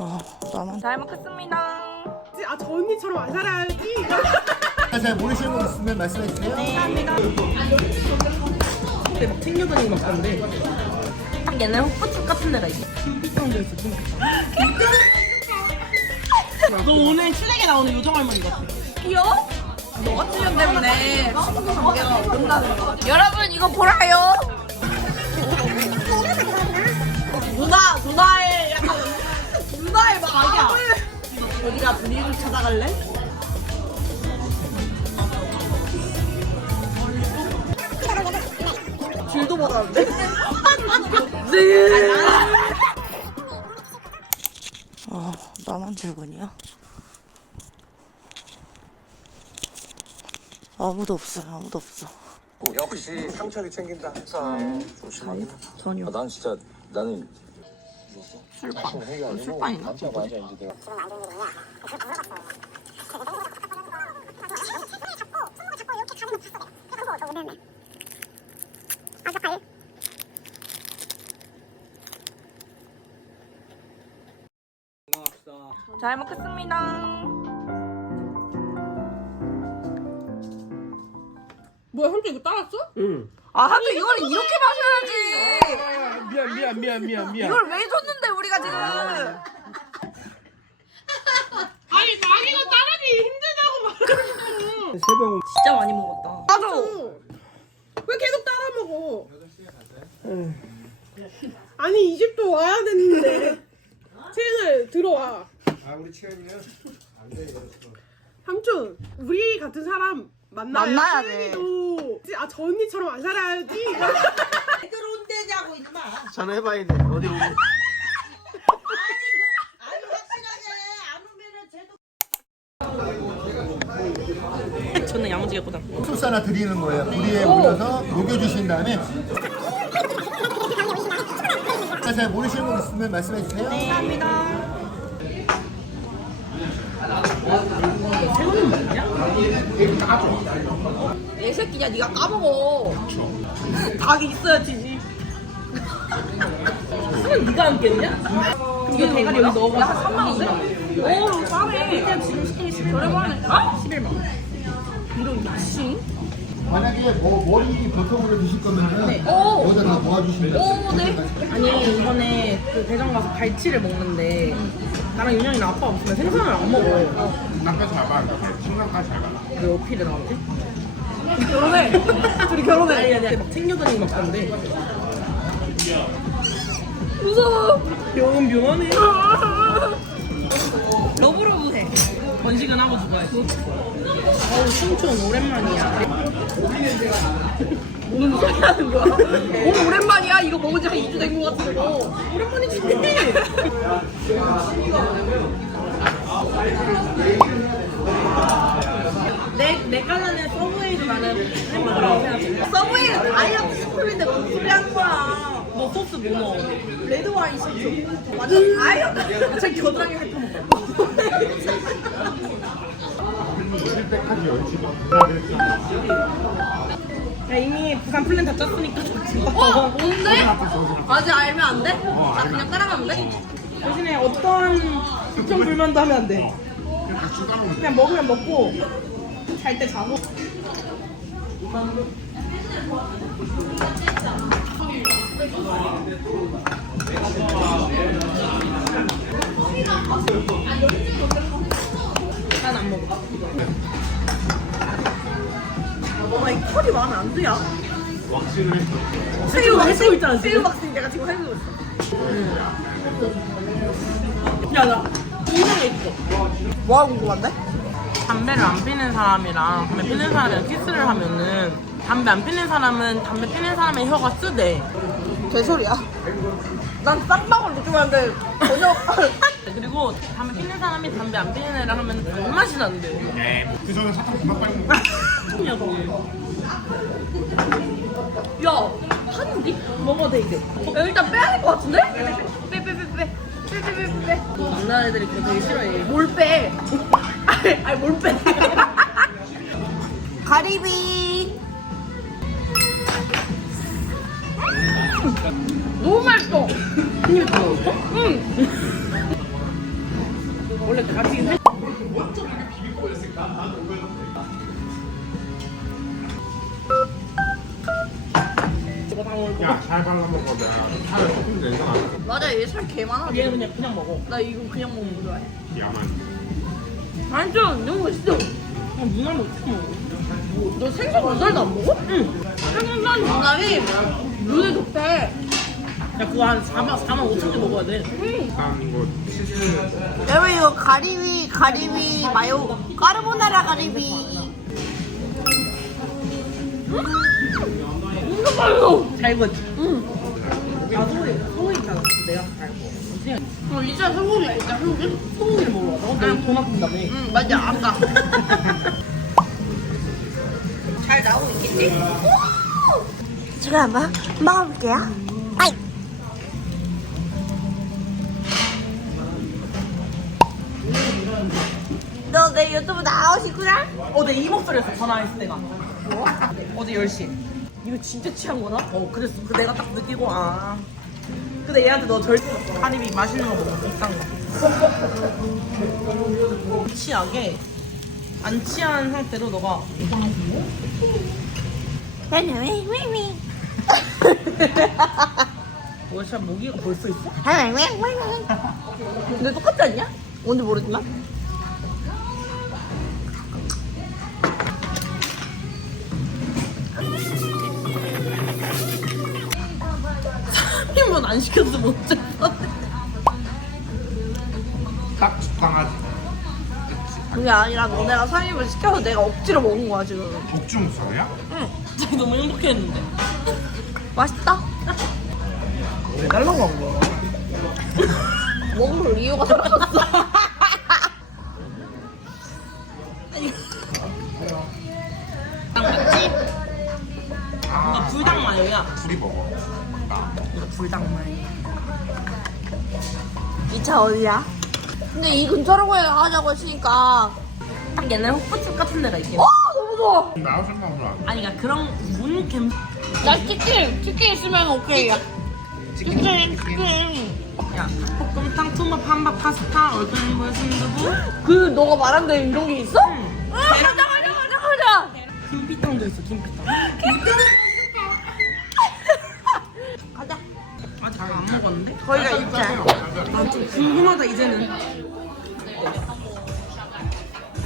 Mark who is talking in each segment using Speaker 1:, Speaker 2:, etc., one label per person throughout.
Speaker 1: 어, 나만 잘 먹겠습니다.
Speaker 2: 아, 저 언니처럼 안 살아야지.
Speaker 3: 잘 모르시는 분 있으면 말씀해 주세요.
Speaker 1: 근데 막 챙겨다니고 막 그런데 딱 옛날 호프집 같은 데가 있어. 핑크병도 있어.
Speaker 2: 너 오늘 실내에 나오는 요정 할머니 같아.
Speaker 1: 귀여워? 너가 출연 때문에 친구 관계가 어긋나는 거 여러분 이거 보라요.
Speaker 2: 누나, 누나의 누나의 마음을 어디가 분위기를 찾아갈래? 줄도 받았는데?
Speaker 1: 어, 나만 질문이야? 아무도 없어요. 아무도 없어.
Speaker 4: 역시 상철이 챙긴다 항상 조심하게
Speaker 1: 전혀.
Speaker 4: 아, 난 진짜 나는
Speaker 1: 술빵. 술빵인가?
Speaker 4: 맞아 맞아 이제 내가
Speaker 1: 잘 먹겠습니다.
Speaker 2: 뭐야, 현주 이거 따랐어?
Speaker 1: 아, 하도 이걸 이렇게 마셔야지.
Speaker 3: 미안 미안 미안 미안 미안.
Speaker 1: 이걸 왜 줬는데 우리가 지금?
Speaker 2: 아니, 자기가 따라기 힘들다고 말하는
Speaker 3: 세병
Speaker 1: 진짜 많이 먹었다. 맞아.
Speaker 2: 왜 계속 따라 먹어? 아니, 이 집도 와야 되는데. 채은을 들어와.
Speaker 3: 아 우리 치현이는
Speaker 2: 삼촌, 우리 같은 사람 만나야,
Speaker 1: 만나야 돼.
Speaker 2: 채은이도 아, 저 언니처럼 안 살아야지.
Speaker 5: 들어온대자고 임마.
Speaker 3: 전화해봐야 돼. 어디 오고.
Speaker 5: 아니 확실하게 안 오면은 쟤도
Speaker 1: 저는 야무지게 꽂아.
Speaker 3: 소스 하나 드리는 거예요. 불에 올려서 녹여주신 다음에. 잘 모르시는 분 있으면 말씀해 주세요.
Speaker 1: 내 새끼야, 네가 까먹어. 닭이 있어야 지지. 그럼 네가 안 깼냐? 이거 대가리 여기 넣어가지고. 야, 3만 원인데? 오, 싸네. 그냥 지금 시킨 게 11만 원. 어? 11만 원. 이런 미친.
Speaker 3: 만약에 뭐 머리 보통으로 드실 거면은
Speaker 1: 오.
Speaker 3: 여기다 다 모아주시면.
Speaker 1: 오, 네. 아니, 이번에 그 대전 가서 갈치를 먹는데 나랑 윤영이는 아빠 없으면 생선을 안 먹어.
Speaker 3: 남편 잘 봐. 신랑까지 잘 봐.
Speaker 1: 왜 어필을 나오지? 결혼해. 둘이 결혼해. 아니 아니 막 챙겨다니고 막 그런데. 무서워. 병은 병하네. 러브러브 해. 번식은 하고 죽어야지. 어우 춘춘 오랜만이야. 무슨 소리 하는 거야? 뭘 오랜만이야? 이거 먹은 지한 2주 된 거 같은데. 오랜만이지. 내, 내 깔라는 서브웨이도 나는 햄버거라고 생각해. 서브웨이 다이어트 식품인데 무슨 소리 하는 거야. 너 소스 뭐 넣어? 레드 와인 소스. 완전 다이어트. 저 겨드랑이 핥아먹어. 야, 이미 부산 플랜 다 짰으니까 좋지. 어? 뭔데? 아직 알면 안 돼? 나 그냥 따라가면 돼? 대신에 어떤 추천 불만도 하면 안 돼. 그냥 먹으면 먹고 잘 때 자고. 난 안 먹어. 아, 이 컬이 마음에 안 드냐? 새우 왁싱 있잖아 지금. 새우 왁싱 내가 지금 해주고 있어. 야, 나 궁금해 있어. 뭐가 궁금한데?
Speaker 6: 담배를 안 피는 사람이랑 담배 피는 사람이랑 키스를 하면은 담배 안 피는 사람은 담배 피는 사람의 혀가 쓰대.
Speaker 1: 개소리야. 난 쌍방울 느낌하는데 전혀.
Speaker 6: 그리고 담배 피는 사람이 담배 안 피는 애랑 하면 단맛이 난대.
Speaker 3: 그 전에 사탕 금방 먹어.
Speaker 1: 야, 한디? 먹어도 돼, 이제. 야, 일단 빼야 될 것 같은데? 빼, 빼, 빼, 빼. 빼, 빼, 빼, 빼. 만나는 애들이 그거 되게 싫어해. 뭘 빼? 아니, 아니, 뭘 빼?
Speaker 3: 조금 내잖아
Speaker 1: 맞아 얘 살 개 많아.
Speaker 6: 얘는 그냥 그냥 먹어.
Speaker 1: 나 이거 그냥 먹는 거 좋아해.
Speaker 3: 야만
Speaker 1: 좀 너무 맛있어.
Speaker 6: 그냥 누나는 어떻게 먹어?
Speaker 1: 너 생선 건살도 안 먹어?
Speaker 6: 응.
Speaker 1: 생선 건살이 눈에 좋대.
Speaker 6: 야 그거 한 4만 4만 5천 원 먹어야 돼.
Speaker 3: 이거 치즈
Speaker 1: 여러분 이거 가리비 가리비 마요 까르보나라 가리비. 이거 말로.
Speaker 6: 잘 익었지? 소고기. 내가 어
Speaker 1: 진짜 소고기야 진짜 소고기?
Speaker 6: 소고기를 먹으러 가서 너돈 아낀다며.
Speaker 1: 응 맞아 아까. 잘 나오고 있겠지?
Speaker 7: 제가 한번 먹어볼게요. 아이. 너 내 유튜브 나오고 싶구나?
Speaker 6: 어제 이 목소리였어 전화했을 때가 뭐? 어제 10시 이거 진짜 취한 거다? 어 그랬어 그 내가 딱 느끼고 아 근데 얘한테 너 절대 가리비 맛있는 거 먹어 비싼 거 취하게 안 취한 상태로 너가 월차 모기가 벌써 있어?
Speaker 1: 근데 똑같지 않냐? 뭔지 모르지만.
Speaker 6: 안 시켜도 못 잡아
Speaker 3: 딱 적당하지
Speaker 1: 그게 아니라 너네가 3인분 시켜서 내가 억지로 먹은 거야 지금.
Speaker 3: 복중수야?
Speaker 6: 갑자기 너무 행복했는데
Speaker 1: 맛있다.
Speaker 6: 왜 달라고 한 거야?
Speaker 1: 먹을 이유가 사라졌어.
Speaker 6: 맞지? 이거 불닭 마요야
Speaker 3: 둘이 먹어
Speaker 6: 이거 불닭 마요
Speaker 1: 이차 어디야? 근데 이 근처라고 해 하자고 했으니까.
Speaker 6: 딱 옛날 호프집 같은 데가
Speaker 1: 해어 너무 좋아.
Speaker 3: 나도 생각을 안 해.
Speaker 6: 아니 그러니까 그런 문 캠...
Speaker 1: 나 치킨 치킨 있으면 오케이야. 치킨 치킨.
Speaker 6: 야 닭볶음탕, 투맛, 판밥, 파스타, 얼큰물, 순두부
Speaker 1: 그 너가 말한 데 이런 게 있어?
Speaker 6: 응.
Speaker 1: 아 가자 가자 가자 가자.
Speaker 6: 김피탕도 있어 김피탕
Speaker 1: 가자. 거기가 있자.
Speaker 6: 아좀 궁금하다 이제는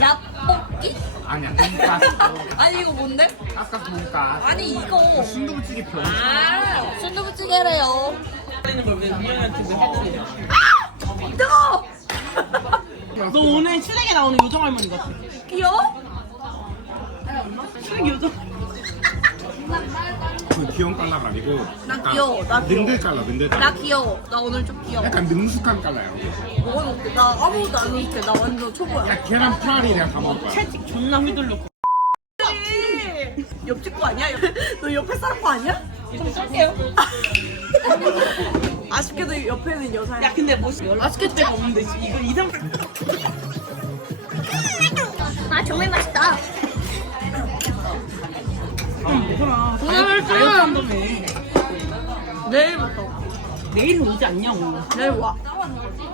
Speaker 1: yap볶이?
Speaker 3: 아니야 돈가스
Speaker 1: 아니 이거 뭔데?
Speaker 3: 아까 돈가스
Speaker 1: 아니 이거.
Speaker 3: 순두부찌개 편
Speaker 1: 아 순두부찌개래요.
Speaker 6: 해주냐
Speaker 1: 뜨거.
Speaker 6: 너 오늘 시댁에 나오는 요정 할머니 같아
Speaker 1: 귀여워?
Speaker 6: 시댁 요정
Speaker 3: 그 귀여운 깔라가 아니고
Speaker 1: 나
Speaker 3: 약간
Speaker 1: 귀여워, 나 귀여워.
Speaker 3: 능들 깔라 깔라
Speaker 1: 나 귀여워. 나 오늘 좀 귀여워.
Speaker 3: 약간 능숙한 깔라요
Speaker 1: 뭐가 먹게? 나 아무것도 안 먹게. 나 완전 초보야.
Speaker 3: 야 계란 프라리 내가 다 먹을 거야
Speaker 6: 채찍 존나 휘둘렀고
Speaker 1: 옆집 거 아니야? 너 옆에 사람 거 아니야? 좀 쏠게요. 아쉽게도 옆에는 여자야.
Speaker 6: 야 근데 뭐 연락할 데가 없는데 이거 이상
Speaker 7: 아, 정말 맛있다.
Speaker 6: 좀 먹어라
Speaker 1: 오늘
Speaker 6: 다이어트 한다며
Speaker 1: 내일부터.
Speaker 6: 내일이 오지 않냐고
Speaker 1: 내일 와.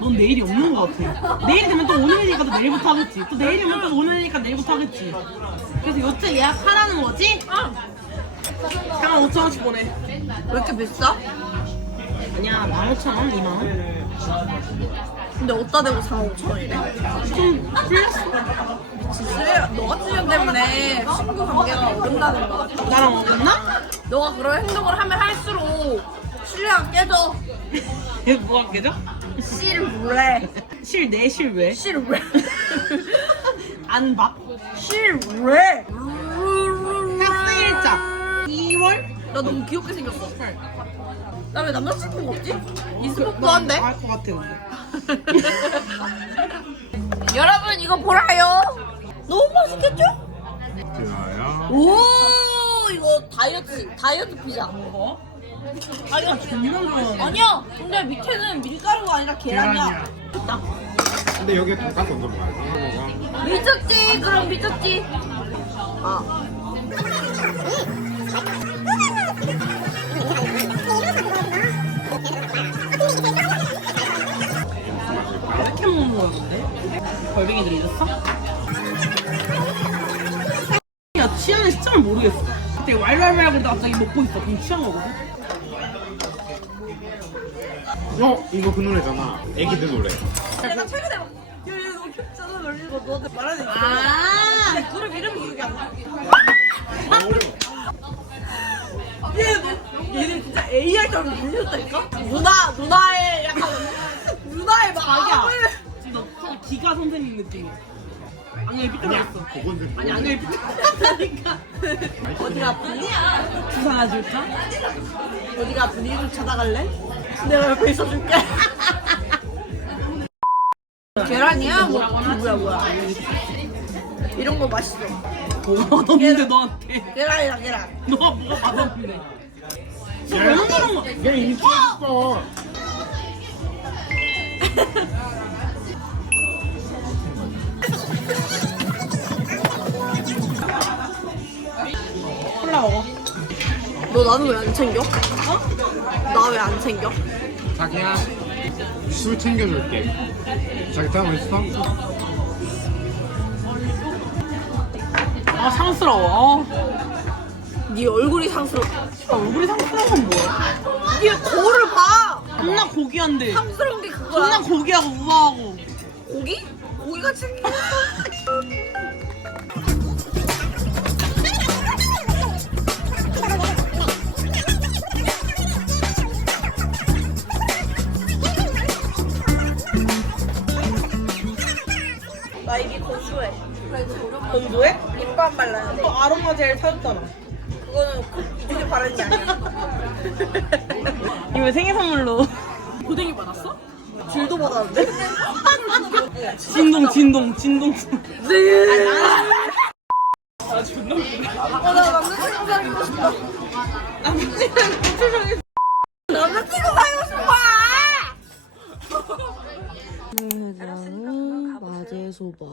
Speaker 6: 넌 내일이 없는 것 같아. 내일 되면 또 오늘이니까 또 내일부터 하겠지. 또 내일이면 또 오늘이니까 내일부터 하겠지. 그래서 요트 예약하라는 거지? 응. 4만 5천 원씩 보내.
Speaker 1: 왜 이렇게 비싸?
Speaker 6: 아니야, 15,000원, 2만 원.
Speaker 1: 근데 어디다 대고 4만 5천 원이래?
Speaker 6: 좀 풀렸어.
Speaker 1: 지수야, 너 같은 년 때문에 친구 관계가 어긋나는 거야.
Speaker 6: 나랑 어딨나?
Speaker 1: 너가 그런 행동을 하면 할수록 신뢰가 깨져.
Speaker 6: 얘 뭐가 깨져?
Speaker 1: 실뢰.
Speaker 6: 실, 내실 왜?
Speaker 1: 실뢰.
Speaker 6: 안 봐.
Speaker 1: 실뢰.
Speaker 6: 학생일자. 2월?
Speaker 1: 나 너무 귀엽게 생겼어. 나 왜 남자친구가 없지? 이스포도 한데?
Speaker 6: 알것 같아, 근데.
Speaker 1: 여러분 이거 보라요. 너무 맛있겠죠?
Speaker 3: 좋아요
Speaker 1: 오 이거 다이어트 다이어트 피자.
Speaker 6: 먹어?
Speaker 1: 다이어트.
Speaker 6: 존나 좋아하네.
Speaker 1: 아니야. 근데 밑에는 밀가루가 아니라 계란이야.
Speaker 3: 계란이야 근데 여기에 돈가스 얹어 먹어야지 먹어
Speaker 1: 미쳤지? 그럼 미쳤지? 아.
Speaker 7: 아,
Speaker 6: 왜 이렇게 먹는 거였는데? 걸빙이들 잊었어? 야 취하는 시점을 모르겠어. 그때 왈왈왈 그러다 갑자기 먹고 있어. 그럼 취한 거거든?
Speaker 3: 어? 이거 그 노래잖아. 애기들 노래.
Speaker 1: 내가 최근에 막 야, 얘 너무 귀엽잖아 놀리고 너한테 말하는 거
Speaker 6: 아.
Speaker 1: 그룹 이름이 기억이 안 나. 얘, 너, 얘는 진짜 AI 랑 밀렸다니까? 누나, 누나의 약간, 누나의
Speaker 6: 자기야.
Speaker 1: 마음을.
Speaker 6: 지금 너 살짝 기가 선생님 느낌이야 안경이 삐뚤어졌어 아니 안경이 삐뚤어졌다니까
Speaker 1: 어디가 아프니?
Speaker 6: 주사 하나 줄까?
Speaker 1: 어디가 아프니? 좀 찾아갈래? 내가 옆에 있어줄게. 계란이야? 뭐, 뭐야, 뭐야. 이런 거 맛있어.
Speaker 6: 뭐가 맛없는데 너한테
Speaker 1: 계란이야, 계란.
Speaker 6: 너가 뭐가 맛없는데
Speaker 3: 거얘 이미 취했어
Speaker 6: 콜라 먹어
Speaker 1: 너 나는 왜 안 챙겨? 어? 나 왜 안 챙겨?
Speaker 3: 자기야 술 챙겨줄게 자기 따로 있어?
Speaker 6: 아 상스러워 아,
Speaker 1: 네 얼굴이 상스럽다.
Speaker 6: 얼굴이 상스러운 건 뭐야?
Speaker 1: 네 거울을 봐!
Speaker 6: 존나 고귀한데
Speaker 1: 상스러운 게
Speaker 6: 존나
Speaker 1: 그거야.
Speaker 6: 고귀하고 우아하고
Speaker 1: 고기? 고기가 챙겨.
Speaker 6: 너 아로마 젤 사줬잖아
Speaker 1: 그거는 이쪽에 바르는 게 아니야.
Speaker 6: 이거 생일 선물로
Speaker 1: 고댕이 받았어? 줄도 받았는데?
Speaker 6: 진동 진동 진동
Speaker 1: 어, 나 남자친구 사귀고 싶다. 남자친구 사귀고 싶어!
Speaker 2: 마제소바.